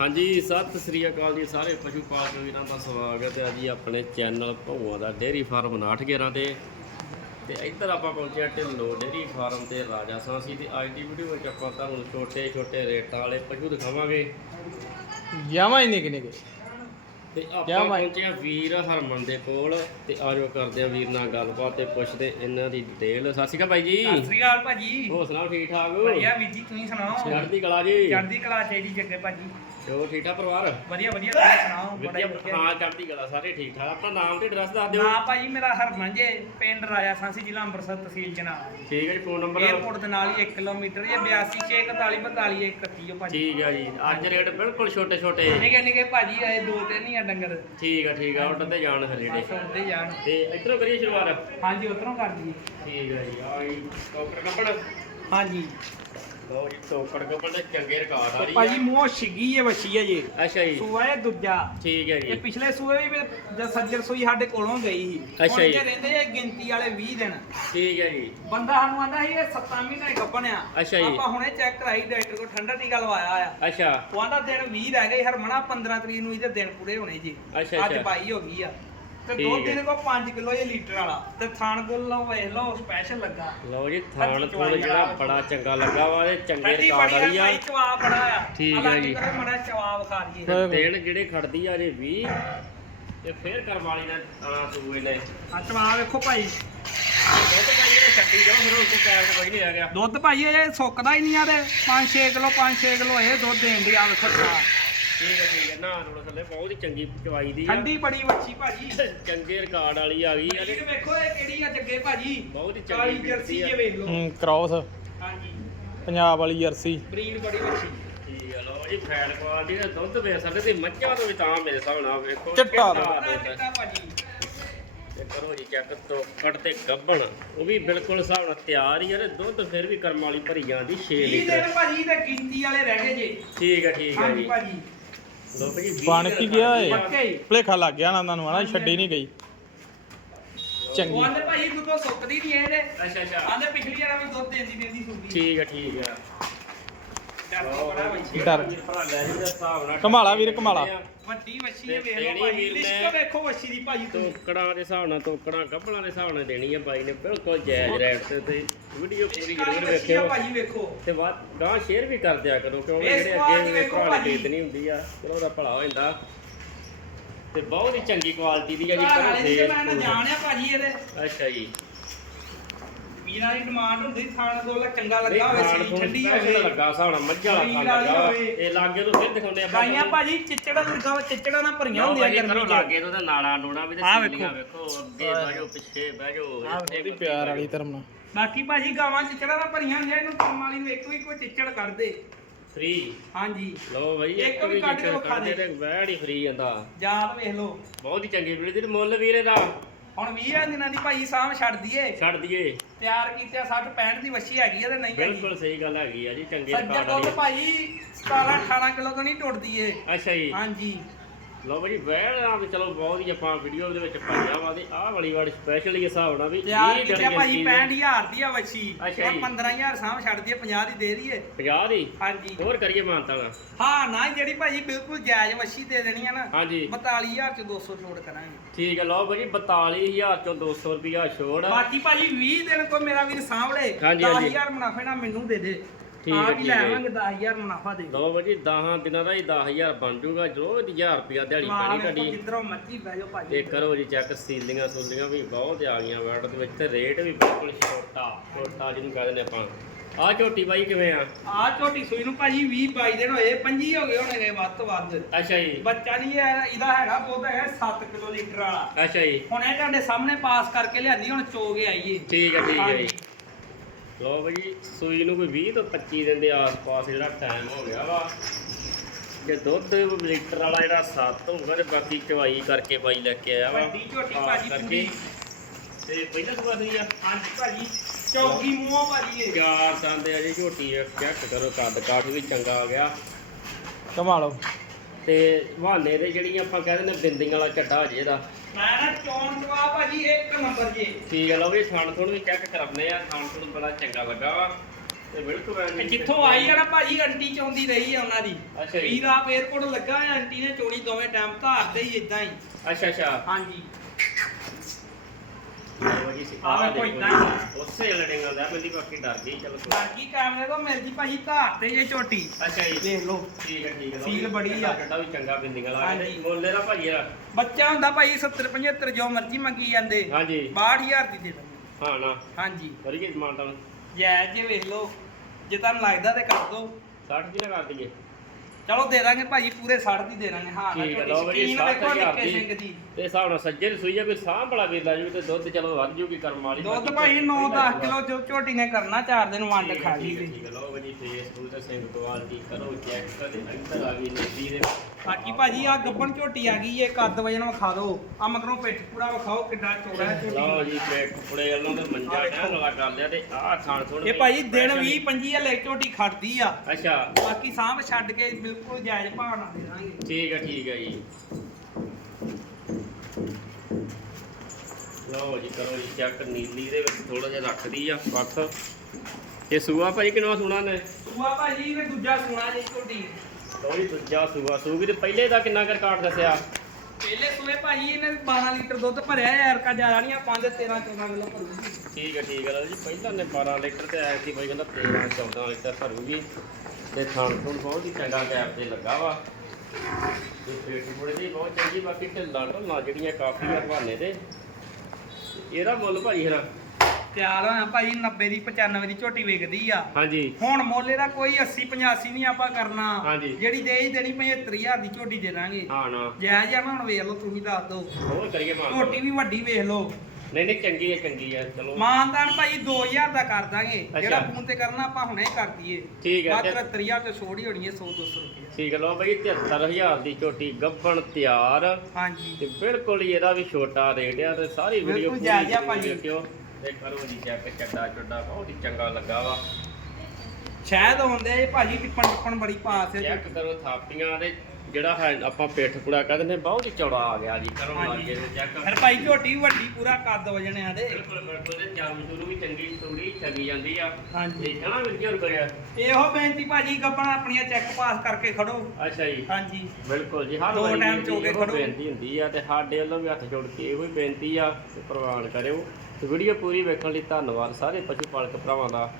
ਹਾਂਜੀ ਸਤਿ ਸ੍ਰੀ ਅਕਾਲ ਜੀ ਸਾਰੇ ਪਸ਼ੂ ਪਾਲਕ ਵੀਰਾਂ ਦਾ ਸਵਾਗਤ ਹੈ ਜੀ ਆਪਣੇ ਚੈਨਲ ਭੌਆਂ ਦਾ ਡੇਅਰੀ ਫਾਰਮ 911 ਤੇ। ਤੇ ਇੱਧਰ ਆਪਾਂ ਪਹੁੰਚੇ ਹਾਂ ਢਿੱਲੋਂ ਡੇਅਰੀ ਫਾਰਮ ਤੇ ਰਾਜਾ ਸਾਂਸੀ ਦੀ। ਅੱਜ ਦੀ ਵੀਡੀਓ ਵਿੱਚ ਆਪਾਂ ਤੁਹਾਨੂੰ ਛੋਟੇ ਛੋਟੇ ਰੇਟਾਂ ਵਾਲੇ ਪਸ਼ੂ ਦਿਖਾਵਾਂਗੇ। ਜਾਵਾਂ ਹੀ ਨਿੱਕੇ ਨਿੱਕੇ। ਤੇ ਆਪਾਂ? ਪਹੁੰਚੇ ਹਾਂ ਵੀਰ ਹਰਮਨ ਦੇ ਕੋਲ। ਤੇ ਆਜੋ ਕਰਦੇ ਹਾਂ ਵੀਰ ਨਾਲ ਗੱਲਬਾਤ ਤੇ ਪੁੱਛਦੇ ਇਹਨਾਂ ਦੀ ਡਿਟੇਲ ਸਤਿ ਸ਼੍ਰੀ ਅਕਾਲ ਬਾਈ ਜੀ। ਸਤਿ ਸ੍ਰੀ ਅਕਾਲ ਭਾਜੀ। ਹੋਰ ਸੁਣਾਓ ਠੀਕ ਠਾਕ ਵਧੀਆ ਵੀਰ ਜੀ ਤੁਸੀਂ ਸੁਣਾਓ? ਚੜ੍ਹਦੀ ਕਲਾ ਜੀ। ਚੜ੍ਹਦੀ ਕਲਾ ਚਾਹੀਦੀ ਜੱਗੇ ਭਾਜੀ। ਹੋਰ ਠੀਕ ਠਾਕ ਪਰਿਵਾਰ? ਵਧੀਆ ਵਧੀਆ ਤੁਸੀਂ ਸੁਣਾਓ? ਬੜਾ ਵਧੀਆ ਹੀ ਚੜ੍ਹਦੀ ਕਲਾ ਸਾਰੇ ਠੀਕ ਠਾਕ। ਆਪਣਾ ਨਾਮ ਤੇ ਐਡਰੈਸ ਦੱਸ ਦਿਓ। ਨਾ ਭਾਜੀ ਮੇਰਾ ਹਰਮਨ ਜੇ ਪਿੰਡ ਰਾਜਾ ਸਾਂਸੀ ਜ਼ਿਲ੍ਹਾ ਅੰਮ੍ਰਿਤਸਰ ਤਹਿਸੀਲ ਜਨਾ ਠੀਕ ਹੈ ਜੀ ਫੋਨ ਨੰਬਰ ਏਅਰਪੋਰਟ ਦੇ ਨਾਲ ਹੀ 1 ਕਿਲੋਮੀਟਰ ਇਹ 82 42 ਜੋ ਭਾਜੀ। ਠੀਕ ਹੈ ਜੀ ਅੱਜ ਰੇਟ ਬਿਲਕੁਲ ਛੋਟੇ ਛੋਟੇ ਨਿੱਕੇ ਨਿੱਕੇ ਭਾਜੀ ਆਏ ਦੋ ਤਿੰਨ ਹੀ ਆ ਡੰਗਰ। ਠੀਕ ਹੈ ਠੀਕ ਹੈ ਆਰਡਰ ਤੇ ਜਾਣ ਜਿਹੜੇ ਬਸ ਹੁੰਦੇ ਜਾਣ। ਤੇ ਇੱਧਰੋਂ ਕਰੀਏ ਸ਼ੁਰੂਆਤ? ਹਾਂਜੀ ਉਧਰੋਂ ਕਰ ਦਈਏ ਠੀਕ ਹੈ ਜੀ ਆ ਜੀ ਟੋਕਰ ਕੱਪੜ ਹਾਂਜੀ। ਲਓ ਜੀ ਟੋਕਰ ਕੱਪੜ ਦੇ ਚੰਗੇ ਰਿਕਾਰਡ ਆ ਰਹੀ ਭਾਜੀ ਆ। ਮੂੰਹ ਛਿੱਗੀ ਇਹ ਵਛੀ ਹੈ ਜੀ। ਅੱਛਾ ਜੀ। ਸੂਆ ਇਹ ਦੂਜਾ। ਠੀਕ ਹੈ ਇਹ ਜੀ ਪਿਛਲੇ ਸੂਏ ਵੀ ਜਦ ਸੱਜਰ ਸੂਈ ਸਾਡੇ ਕੋਲੋਂ ਗਈ ਸੀ। ਅੱਛਾ ਹੁਣ ਜੀ। ਜੇ ਰਹਿੰਦੇ ਆ ਗਿਣਤੀ ਵਾਲੇ 20 ਦਿਨ। ਠੀਕ ਹੈ ਜੀ। ਬੰਦਾ ਸਾਨੂੰ ਆਂਦਾ ਸੀ ਇਹ 7 ਮਹੀਨੇ ਅੱਛਾ ਜੀ। ਆਪਾਂ ਹੁਣੇ ਚੈੱਕ ਕਰਾਈ ਡਾਕਟਰ ਕੋਲ ਠੰਡਾ ਟੀਕਾ ਲਵਾਇਆ ਆ ਅੱਛਾ। ਉਹ ਆਂਦਾ ਦਿਨ 20 ਰਹਿ ਗਏ ਹਰਮਣਾ 15 ਤਰੀਕ ਨੂੰ ਇਹਦੇ ਦਿਨ ਪੂਰੇ ਹੋਣੇ ਜੀ। ਅੱਛਾ, ਅੱਜ ਅੱਛਾ। 22 ਹੋ ਗਈ ਆ। ਤੇ ਠੀਕ ਦੋ ਹੈ। ਦਿਨ ਕੋ 5 ਕਿਲੋ ਇਹ ਲੀਟਰ ਵਾਲਾ। ਤੇ ਥਾਣ ਕੋਲ ਲਓ ਵੇਖ ਲਓ ਸਪੈਸ਼ਲ ਲੱਗਾ। ਲਓ ਜੀ ਥਾਣ ਥੋੜ ਜਿਹੜਾ ਬੜਾ ਚੰਗਾ ਲੱਗਾ ਵਾ ਤੇ ਚੰਗੇ ਠੰਡੀ ਰਿਕਾਰਡ ਬੜੀ ਵਾਲੀ ਆ। ਆ ਭਾਈ ਚਵਾ ਬੜਾ ਆ। ਠੀਕ ਆਹ ਹੈ ਲੱਗ ਜੀ। ਕਰੋ ਮੜਾ ਚਵਾ ਵਿਖਾ ਦਈਏ। ਹਾਂ। ਦਿਨ ਜਿਹੜੇ ਖੜਦੀ ਆ ਜੇ 20 ਤੇ ਫੇਰ ਕਰਮ ਵਾਲੀ ਨੇ ਆਣਾ ਸੂਏ ਨੇ। ਆ ਚਵਾ ਵੇਖੋ ਭਾਈ। ਉਹ ਤਾਂ ਭਾਈ ਇਹ ਛੱਡੀ ਜਾਓ ਫਿਰ ਉਸ ਤੋਂ ਕੈਟ ਕੋਈ ਨਹੀਂ ਆ ਗਿਆ ਦੁੱਧ ਭਾਈ ਇਹ ਸੁੱਕਦਾ ਹੀ ਨਹੀਂ ਆ ਤੇ। 5-6 ਕਿਲੋ 5-6 ਕਿਲੋ ਇਹ ਦੁੱਧ ਦੇਣ ਦੀ ਆ ਵੇਖੋ ਚਵਾ। ਠੀਕ ਹੈ ਠੀਕ ਹੈ ਨਾ ਥੋੜਾ ਥੱਲੇ ਬਹੁਤ ਹੀ ਚੰਗੀ ਚਵਾਈ ਦੀ ਆ। ਠੰਡੀ ਬੜੀ ਵੱਛੀ ਭਾਜੀ। ਚੰਗੇ ਰਿਕਾਰਡ ਵਾਲੀ ਆ ਗਈ ਆ। ਤੇ ਇਹ ਵੇਖੋ ਇਹ ਕਿਹੜੀ ਆ ਜੱਗੇ ਭਾਜੀ। ਬਹੁਤ ਹੀ ਕਾਲੀ ਚੰਗੀ ਜਰਸੀ ਆ। ਜੇ ਵੇਖ ਲਓ। ਹੂੰ ਕ੍ਰਾਸ। ਹਾਂਜੀ। ਪੰਜਾਬ ਵਾਲੀ ਜਰਸੀ। ਬਰੀਡ ਬੜੀ ਵੱਛੀ। ਠੀਕ ਆ ਲਓ ਜੀ ਫੈਟ ਕੁਆਲਿਟੀ ਦਾ ਦੁੱਧ ਵੇਚ ਸਕਦੇ ਤੇ ਮੱਝਾਂ ਤੋਂ ਵੀ ਤਾਂ ਮੇਰੇ ਹਿਸਾਬ ਨਾਲ ਵੇਖੋ। ਚਿੱਟਾ ਕਿੰਨਾ ਬੜਾ ਦੁੱਧ ਹੈ। ਚਿੱਟਾ ਭਾਜੀ। ਤੇ ਕਰੋ ਜੀ ਚੈੱਕ ਤੋਕੜ ਤੇ ਗੱਬਣ। ਉਹ ਵੀ ਬਿਲਕੁਲ ਹਿਸਾਬ ਨਾਲ ਤਿਆਰ ਹੀ ਆ ਤੇ ਦੁੱਧ ਫਿਰ ਵੀ ਕਰਮ ਵਾਲੀ ਭਰੀ ਜਾਂਦੀ 6 20 ਲੀਟਰ। ਦਿਨ ਭਾਜੀ ਤੇ ਗਿਣਤੀ ਵਾਲੇ ਰਹਿ ਗਏ ਜੇ। ਠੀਕ ਹੈ ਠੀਕ ਹੈ ਹਾਂਜੀ ਜੀ। ਭਾਜੀ। ਲਓ ਭਾਜੀ 20 ਬਣ ਕੀ ਗਿਆ ਏ? ਭਲੇਖਾ ਲੱਗ ਗਿਆ ਨਾ ਉਹਨਾਂ ਨੂੰ ਹਨਾ? ਛੱਡੀ ਨਹੀਂ ਗਈ। ਚੰਗੀ। ਆਂਦੇ ਭਾਜੀ ਦੁੱਧੋਂ ਸੁੱਕਦੀ ਨਹੀਂ ਇਹਦੇ ਅੱਛਾ ਅੱਛਾ ਆਂਦੇ ਪਿਛਲੀ ਵਾਰ ਵੀ ਦੁੱਧ ਦਿੰਦੀ ਦਿੰਦੀ ਸੁੱਕੀ ਠੀਕ ਹੈ ਠੀਕ ਵੱਛੀ ਡਰ। ਭਰਾ ਲੈ ਜੀ ਦਾ ਹਿਸਾਬ ਨਾਲ ਕਮਾਲਾ ਵੀਰ, ਕਮਾਲਾ। ਵੱਡੀ ਵੱਛੀ ਇਹ ਵੇਖ ਲਓ ਨੇ- ਲਿਸਟ ਵੇਖੋ ਵੱਛੀ ਦੀ ਭਾਜੀ ਤੁਸੀਂ। ਤੋਕੜਾਂ ਦੇ ਹਿਸਾਬ ਨਾਲ ਤੋਕੜਾਂ ਗੱਬਲਾਂ ਦੇ ਹਿਸਾਬ ਨਾਲ ਦੇਣੀ ਹੈ ਬਾਈ ਨੇ। ਬਿਲਕੁਲ ਜਾਇਜ਼ ਰੇਟ ਤੇ ਤੇ ਵੀਡੀਓ ਪੂਰੀ ਜ਼ਰੂਰ ਵੇਖਿਓ। ਭਾਜੀ ਵੇਖੋ। ਤੇ ਬਾਅਦ ਗਾਂ ਸ਼ੇਅਰ ਵੀ ਕਰ ਦਿਆ ਕਰੋ ਕਿਉਂਕਿ ਜਿਹੜੇ ਕੁਆਲਿਟੀ ਅੱਗੇ। ਖੇਤ ਨਹੀਂ ਹੁੰਦੀ ਆ ਚਲੋ ਉਹਦਾ ਭਲਾ ਹੋ ਜਾਂਦਾ। ਤੇ ਬਹੁਤ ਹੀ ਚੰਗੀ ਕੁਆਲਿਟੀ ਦੀ ਆ ਜੀ ਘਰ ਦੀ ਮੈਂ ਨਾ ਜਾਣਿਆ ਭਾਜੀ ਇਹਦੇ। ਅੱਛਾ ਜੀ। ਵੀਰਾਂ ਦੀ ਡਿਮਾਂਡ ਹੁੰਦੀ ਖਾਣ ਦੋ ਚੰਗਾ ਲੱਗਾ ਹੋਵੇ ਸੀ ਠੰਡੀ ਹੋਵੇ। ਲੱਗਾ ਸਾਉਣਾ ਮੱਝਾਂ ਵਾਲਾ ਵਾਲੀ ਲੱਗਾ ਹੋਵੇ। ਇਹ ਲਾਗੇ ਤੋਂ ਫਿਰ ਦਿਖਾਉਂਦੇ ਆਪਾਂ ਗਾਈਆਂ ਭਾਜੀ ਚਿੱਚੜਾ ਲੱਗਾ ਵਾ ਚਿੱਚੜਾ ਨਾਲ ਭਰੀਆਂ ਹੁੰਦੀਆਂ ਕਰੋ ਗਰਮੀ ਲਾਗੇ ਤੋਂ ਤੇ ਨਾੜਾ ਨੂੜਾ ਵੀ ਤੇ ਸੀਲੀਆਂ ਵੇਖੋ। ਅੱਗੇ ਬਹਿ ਜਾਓ ਪਿੱਛੇ ਬਹਿ ਜਾਓ ਕੋਈ ਪਿਆਰ ਵਾਲੀ ਧਰਮ ਨਾਲ। ਬਾਕੀ ਭਾਜੀ ਗਾਵਾਂ ਚਿੱਚੜਾ ਨਾਲ ਭਰੀਆਂ ਹੁੰਦੀਆਂ ਇਹਨੂੰ ਕੰਮ ਵਾਲੀ ਨੂੰ ਇੱਕੋ ਇੱਕੋ ਚਿੱਚੜ ਕਰਦੇ ਫ੍ਰੀ ਹਾਂਜੀ। ਲਓ ਬਈ ਇੱਕ ਇੱਕ ਵੀ ਵੀ ਕੱਢ ਕੇ ਕੱਢ ਵਿਖਾ ਦੇ। ਤੇ ਬੈੜ ਹੀ ਫ੍ਰੀ ਜਾਂਦਾ। ਜਾਲ ਵੇਖ ਲਓ। ਬਹੁਤ ਹੀ ਚੰਗੀ ਵੀਡੀਓ ਦੀ ਮੁੱਲ ਵੀਰੇ ਦਾ। ਹੁਣ 20 ਦਿਨਾਂ ਦੀ ਭਾਈ ਸਾਹਮ ਛੱਡ ਦਈਏ। ਛੱਡ ਦਈਏ। ਤਿਆਰ ਕੀਤੇ 60 65 ਦੀ ਵੱਛੀ ਹੈਗੀ ਆ ਤੇ ਨਹੀਂ ਹੈਗੀ। ਬਿਲਕੁਲ ਸਹੀ ਗੱਲ ਹੈਗੀ ਆ ਜੀ ਚੰਗੇ ਸੱਜਰ ਰਿਕਾਰਡ ਦੁੱਧ ਵਾਲੀ ਭਾਈ 17 18 ਕਿਲੋ ਤੋਂ ਨਹੀਂ ਟੁੱਟਦੀ ਏ ਅੱਛਾ ਜੀ। ਹਾਂਜੀ। ਲਓ ਬਈ ਬੈੜ ਆ ਵੀ ਚਲੋ ਬਹੁਤ ਹੀ ਆਪਾਂ ਵੀਡੀਓ ਦੇ ਵਿੱਚ ਪਾਇਆ ਵਾ ਤੇ ਆਹ ਵਾਲੀ ਵਾਰ ਸਪੈਸ਼ਲ ਹੀ ਹਿਸਾਬ ਨਾਲ ਵੀ ਵੀਹ ਕੀਤੇ ਗਿਣਤੀ 65000 ਦੀ ਆ ਵੱਛੀ। ਅੱਛਾ ਹੁਣ ਜੀ। 15000 ਸਾਹਮ ਛੱਡ ਦਈਏ 50 ਦੀ ਦੇ ਦਈਏ। 50 ਦੀ? ਹਾਂਜੀ। ਹੋਰ ਕਰੀਏ ਮਾਨਤਾ ਦਾ। ਹਾਂ ਨਾ ਜਿਹੜੀ ਭਾਜੀ ਬਿਲਕੁਲ ਜਾਇਜ਼ ਵੱਛੀ ਦੇ ਦੇਣੀ ਆ ਨਾ ਹਾਂਜੀ। 42000 ਚ 200 ਛੋੜ ਕਰਾਂਗੇ। ਠੀਕ ਹੈ ਲਓ ਬਈ 42000 ਚੋਂ 200 ਰੁਪਿਆ ਛੋੜ। ਬਾਕੀ ਭਾਜੀ 20 ਦਿਨ ਕੋਈ ਮੇਰਾ ਵੀਰ ਹਾਂਜੀ, ਹਾਂਜੀ। 10000 ਮੁਨਾਫੇ ਨਾਲ ਮੈਨੂੰ ਦੇ ਦੇ। ਠੀਕ ਆ ਹੈ, ਵੀ ਠੀਕ ਲੈ ਹੈ। ਆਵਾਂਗੇ 10000 ਮੁਨਾਫਾ ਦੇ ਲਓ ਬਈ 10 ਦਿਨਾਂ ਦਾ ਹੀ 10000 ਬਣ ਜਾਊਗਾ ਜੋ ਵੀ 1000 ਰੁਪਿਆ ਦਿਹਾੜੀ ਮਾਲ ਪੈਣੀ ਵੇਖੋ ਤੁਹਾਡੀ। ਜਿੱਧਰੋਂ ਮਰਜ਼ੀ ਬਹਿ ਜਾਓ ਭਾਜੀ। ਤੇ ਕਰੋ ਜੀ ਚੈੱਕ ਸੀਲੀਆਂ ਸੂਲੀਆਂ ਵੀ ਬਹੁਤ ਆ ਗਈਆਂ ਵਰਡ ਦੇ ਵਿੱਚ ਤੇ ਰੇਟ ਵੀ ਬਿਲਕੁਲ ਛੋਟਾ ਛੋਟਾ ਜਿਹਨੂੰ ਕਹਿੰਦੇ ਨੇ ਆਪਾਂ। ਆਹ ਝੋਟੀ ਬਾਈ ਕਿਵੇਂ ਆ? ਆ ਝੋਟੀ ਸੂਈ ਨੂੰ ਭਾਜੀ 20 22 ਦਿਨ ਹੋਏ 25 ਹੋ ਗਏ ਹੋਣਗੇ ਵੱਧ ਤੋਂ ਵੱਧ। ਅੱਛਾ ਜੀ। ਬੱਚਾ ਨਹੀਂ ਹੈ ਇਹਦਾ ਹੈਗਾ ਦੁੱਧ ਹੈ 7 ਕਿਲੋ ਲੀਟਰ ਵਾਲਾ। ਅੱਛਾ ਜੀ। ਹੁਣ ਇਹ ਤੁਹਾਡੇ ਸਾਹਮਣੇ ਪਾਸ ਕਰਕੇ ਲਿਆਂਦੀ ਹੁਣ ਚੋ ਕੇ ਆਈਏ। ਠੀਕ ਹੈ ਠੀਕ ਹੈ ਜੀ। ਲਓ ਬਈ ਸੂਈ ਨੂੰ ਕੋਈ 20 ਤੋਂ 25 ਦਿਨ ਦੇ ਆਸ-ਪਾਸ ਜਿਹੜਾ ਟਾਈਮ ਹੋ ਗਿਆ ਵਾ ਜੇ ਦੁੱਧ ਲੀਟਰ ਵਾਲਾ ਜਿਹੜਾ 7 ਹੋਊਗਾ ਤੇ ਬਾਕੀ ਚਵਾਈ ਕਰਕੇ ਬਾਈ ਲੈ ਕੇ ਆਇਆ ਵਾ। ਵੱਡੀ ਝੋਟੀ ਭਾਜੀ ਤੇ ਪਹਿਲਾਂ ਸੁਬਾ ਸੀ ਆ ਹਾਂਜੀ ਭਾਜੀ ਚੌਗੀ ਮੂੰਹ ਭਾਜੀ ਇਹ। ਚਾਰ ਦੰਦ ਆ ਜੀ ਝੋਟੀ ਚੈੱਕ ਕਰੋ ਕੱਦ ਕਾਠ ਵੀ ਚੰਗਾ ਆ ਗਿਆ। ਕਮਾ ਲਓ ਤੇ ਹਵਾਨੇ ਦੇ ਜਿਹੜੀ ਆਪਾਂ ਕਹਿੰਦੇ ਨੇ ਬਿੰਦੀਆਂ ਵਾਲਾ ਝੱਟਾ ਜੇ ਇਹਦਾ ਮੈਂ ਨਾ ਚੌਣ ਚਵਾ ਭਾਜੀ ਇੱਕ ਨੰਬਰ ਜੇ। ਠੀਕ ਹੈ ਲਓ ਵੀ ਥਣ ਥੁਣ ਵੀ ਚੈੱਕ ਕਰਾਉਂਦੇ ਆ। ਥਣ ਥੁਣ ਬੜਾ ਚੰਗਾ ਲੱਗਾ ਵਾ। ਤੇ ਬਿਲਕੁਲ ਵੈਨ ਇਹ ਜਿੱਥੋਂ ਆਈ ਆ ਨਾ ਭਾਜੀ ਆਂਟੀ ਚੌਂਦੀ ਰਹੀ ਆ ਉਹਨਾਂ ਦੀ। ਅੱਛਾ ਜੀ। ਵੀਰ 에어ਪੋਰਟ ਲੱਗਾ ਆ ਆਂਟੀ ਨੇ ਚੋਣੀ ਦੋਵੇਂ ਟਾਈਮ ਧਾਰਦੇ ਹੀ ਇਦਾਂ ਹੀ। ਅੱਛਾ ਅੱਛਾ। ਹਾਂਜੀ। ਲਓ ਜੀ ਆਹ ਵੇਖੋ ਏਦਾਂ ਜੀ। ਉਸੇ ਲੜਿੰਗ ਦਾ ਬੰਦੀ ਬਾਕੀ ਡਰ ਗਈ ਚਲੋ ਕੋਈ- ਬਾਕੀ ਕੈਮਰੇ ਤੋਂ ਮਿਲ ਗਈ ਭਾਜੀ ਧਾਰਦੇ ਜੇ ਝੋਟੀ ਅੱਛਾ ਜੀ। ਦੇਖ ਲਓ। ਠੀਕ ਹੈ ਠੀਕ ਹੈ। ਜੀ। ਬੜੀ ਆ। ਕੱਟਾ ਵੀ ਚੰਗਾ ਬਿੰਦੀਆਂ ਲਾ ਕੇ ਹਾਂਜੀ। ਮੁੱਲੇ ਦਾ ਭਾਜੀ ਇਹਦਾ। ਬੱਚਾ ਹੁੰਦਾ ਭਾਈ 70 75 ਜੋ ਮਰਜ਼ੀ ਮੰਗੀ ਜਾਂਦੇ। ਹਾਂਜੀ। 62000 ਦੀ ਦੇ ਦਾਂਗੇ ਹਾਂ ਨਾ। ਹਾਂਜੀ। ਵਧੀਆ ਜਮਾਨ ਤਾਂ। ਜੈ ਜੇ ਵੇਖ ਲਓ। ਜੇ ਤੁਹਾਨੂੰ ਲੱਗਦਾ ਤੇ ਕਰ ਦੋ 60 ਦੀ ਨਾ ਕਰ ਦਈਏ। ਚਲੋ ਦੇ ਦਾਂਗੇ ਭਾਜੀ ਪੂਰੇ 60 ਦੀ ਦੇ ਦਾਂਗੇ ਹਾਂ ਠੀਕ ਹੈ, ਲਓ ਬਈ, ਸ਼ੌਕੀਨ ਵੇਖੋ 60,000 ਨਿੱਕੇ ਦੀ। ਸਿੰਘ ਦੀ। ਤੇ ਹਿਸਾਬ ਨਾਲ ਸੱਜੇ ਰਸੋਈ ਆ ਕੋਈ ਸਾਹ ਬੜਾ ਵੇਲਾ ਜੂ ਤੇ ਦੁੱਧ ਚਲੋ ਵੱਧ ਜੂਗੀ ਕਰਮ ਵਾਲੀ ਦੁੱਧ ਭਾਈ 9 ਪਹਿਲਾਂ 10 ਕਿਲੋ ਜੋ ਝੋਟੀ ਨੇ ਕਰਨਾ 4 ਦਿਨ ਵੰਡ ਖਾ ਲਈ ਦੀ ਹੈ ਲਓ ਬਈ ਫੇਸਬੁੱਕ ਤੇ ਸਿੰਘ ਕੁਆਲਿਟੀ ਕਰੋ ਚੈੱਕ ਕਦੇ ਅੰਦਰ ਆ ਗਈ ਨੀਤੀ ਦੇ ਬਾਕੀ ਭਾਜੀ ਆ ਗੱਬਣ ਝੋਟੀ ਆ ਗਈ ਏ ਕੱਦ ਵਜਨ ਵਿਖਾ ਦਿਓ ਆ ਮਗਰੋਂ ਪਿੱਠ ਪੂਰਾ ਵਿਖਾਓ ਕਿੱਡਾ ਚੌੜਾ ਹੈ ਲਓ ਜੀ ਪੇਟ ਕੁੜੇ ਵੱਲੋਂ ਤੇ ਮੰਜਾ। ਟਾਂ ਲਗਾ ਕਰ ਲਿਆ ਤੇ ਆਹ ਥਾਣ ਥੋੜ ਇਹ ਭਾਜੀ ਦਿਨ 20 25 ਹਲੇ ਝੋਟੀ ਖੜਦੀ ਆ। ਅੱਛਾ। ਬਾਕੀ ਸਾਂਭ ਛੱਡ ਕੇ ਬਿਲਕੁਲ ਜਾਇਜ਼ ਭਾਅ ਨਾਲ ਦੇ ਦਾਂਗੇ। ਠੀਕ ਹੈ ਠੀਕ ਹੈ ਜੀ। ਲਓ ਜੀ ਕਰੋ ਜੀ ਚੈੱਕ ਨੀਲੀ ਦੇ ਵਿੱਚ ਥੋੜਾ ਜਿਹਾ ਰੱਖਦੀ ਆ ਵੱਖ ਇਹ ਸੂਆ ਭਾਈ ਕਿਨਵਾ ਸੁਣਾ ਨੇ? ਸੂਆ ਭਾਜੀ ਨੇ ਦੂਜਾ ਸੋਨਾ ਜੀ ਝੋਟੀ ਲਓ ਜੀ ਦੂਜਾ ਸੂਆ। ਸੂਗੀ ਤੇ ਪਹਿਲੇ ਦਾ ਕਿੰਨਾ ਕਰ ਕਾਟ ਦੱਸਿਆ? ਪਹਿਲੇ ਸੂਏ ਭਾਜੀ ਇਹਨੇ 12 ਲੀਟਰ ਦੁੱਧ ਭਰਿਆ ਯਾਰ ਕਾ ਜ਼ਿਆਦਾ ਨਹੀਂ 5 13 14 ਕਿਲੋ ਭਰੂਗੀ। ਠੀਕ ਹੈ ਠੀਕ ਹੈ ਜੀ ਪਹਿਲਾਂ ਨੇ 12 ਲੀਟਰ ਤੇ ਆਇਆ ਸੀ ਬਾਈ ਕਹਿੰਦਾ 13 14 ਲੀਟਰ ਭਰੂਗੀ। ਤੇ ਥਾਣ ਥੁਣ ਬਹੁਤ ਹੀ ਚੰਗਾ ਗੈਪ ਤੇ ਲੱਗਾ ਵਾ। ਤੇ ਪੇਟ ਪੁੜੇ ਦੀ ਬਹੁਤ ਚੰਗੀ ਬਾਕੀ ਢਿੱਲਾਂ ਢੁੱਲਾਂ ਜਿਹੜੀਆਂ ਕਾਫੀ ਆ ਹਵਾਨੇ ਤੇ ਇਹਦਾ ਮੁੱਲ ਭਾਈ ਹਰਾ ਤਿਆਰ ਹੋਇਆ ਭਾਜੀ 90 ਦੀ 95 ਦੀ ਝੋਟੀ ਵਿਕਦੀ ਆ। ਹਾਂਜੀ। ਹੁਣ ਮੋਲੇ ਦਾ ਕੋਈ 80 85 ਨਹੀਂ ਆਪਾਂ ਕਰਨਾ। ਜਿਹੜੀ ਦੇ ਹੀ ਦੇਣੀ 75000 ਦੀ ਝੋਟੀ ਦੇ ਦਾਂਗੇ। ਹਾਂ ਨਾ। ਜੈ ਜੈ ਹੁਣ ਵੇਖ ਲਓ ਤੁਸੀਂ ਦੱਸ ਦਿਓ। ਹੋਰ ਕਰੀਏ ਝੋਟੀ ਵੀ ਵੱਡੀ ਵੇਖ ਲਓ। ਨਹੀਂ ਨਹੀਂ ਚੰਗੀ ਹੈ ਚੰਗੀ ਹੈ ਚਲੋ। ਮਾਨਦਾਨ ਭਾਈ 2000 ਦਾ ਕਰ ਦਾਂਗੇ। ਜਿਹੜਾ। ਫੋਨ ਤੇ ਕਰਨਾ ਆਪਾਂ ਹੁਣੇ ਕਰ ਦਈਏ। ਠੀਕ ਹੈ, ਤੇ- 73000 ਤੇ ਛੋੜ ਹੀ ਹੋਣੀ ਹੈ 100 200 ਰੁਪਏ ਠੀਕ ਹੈ ਲਓ ਬਈ 73000 ਦੀ ਝੋਟੀ ਗੱਬਣ ਤਿਆਰ। ਹਾਂਜੀ। ਤੇ ਬਿਲਕੁਲ ਹੀ ਇਹਦਾ ਵੀ ਛੋਟਾ ਰੇਟ ਆ ਤੇ ਸਾਰੀ ਵੀਡੀਓ ਬਿਲਕੁਲ ਜਾਇਜ਼ ਆ ਭਾਜੀ। ਦੇਖਿਓ। ਤੇ ਕਰੋ ਜੀ ਚੈੱਕ ਚੱਡਾ ਚੱਡਾ ਬਹੁਤ ਹੀ ਚੰਗਾ ਲੱਗਾ ਵਾ। ਸ਼ਾਇਦ ਹੁੰਦੇ ਇਹ ਭਾਜੀ ਟਿੱਪਣ ਟਿੱਪਣ ਬੜੀ ਪਾਸ ਹੈ। ਚੈੱਕ ਕਰੋ ਥਾਪੀਆਂ ਦੇ। ਜਿਹੜਾ ਹੈ ਆਪਾਂ ਪਿੱਠ ਪੁੜਾ ਕਹਿੰਦੇ ਨੇ ਬਹੁਤ ਹੀ ਚੌੜਾ ਆ ਗਿਆ ਜੀ ਕਰੋ। ਲਾਗੇ ਤੇ ਚੈੱਕ ਫਿਰ ਭਾਈ ਝੋਟੀ ਵੱਡੀ ਪੂਰਾ ਕੱਦ ਵਜਣਿਆ ਦੇ ਬਿਲਕੁਲ ਬਿਲਕੁਲ ਤੇ ਚਾਰੂ ਚੂਰੂ ਵੀ ਚੰਗੀ ਤੂੜੀ ਚੱਲੀ ਜਾਂਦੀ ਆ। ਹਾਂਜੀ। ਕਹਣਾ ਵੀਰ ਜੀ ਹੋਰ ਕਰਿਆ ਇਹੋ ਬੇਨਤੀ ਭਾਜੀ ਗੱਪਣਾ ਆਪਣੀਆਂ ਚੈੱਕ ਪਾਸ ਕਰਕੇ ਖੜੋ। ਅੱਛਾ ਜੀ। ਹਾਂਜੀ। ਬਿਲਕੁਲ ਜੀ ਹਰ ਦੋ ਵੀਰ ਚੋ ਕੇ ਖੜੋ। ਬੇਨਤੀ ਹੁੰਦੀ ਆ ਤੇ ਸਾਡੇ ਵੱਲੋਂ ਵੀ ਹੱਥ ਜੋੜ ਕੇ ਇਹੋ ਹੀ ਬੇਨਤੀ ਆ ਪ੍ਰਵਾਨ ਕਰਿਓ। ਤੇ ਵੀਡੀਓ ਪੂਰੀ ਵੇਖਣ ਲਈ ਧੰਨਵਾਦ ਸਾਰੇ ਪਸ਼ੂ ਪਾਲਕ ਭਰਾਵਾਂ ਦਾ।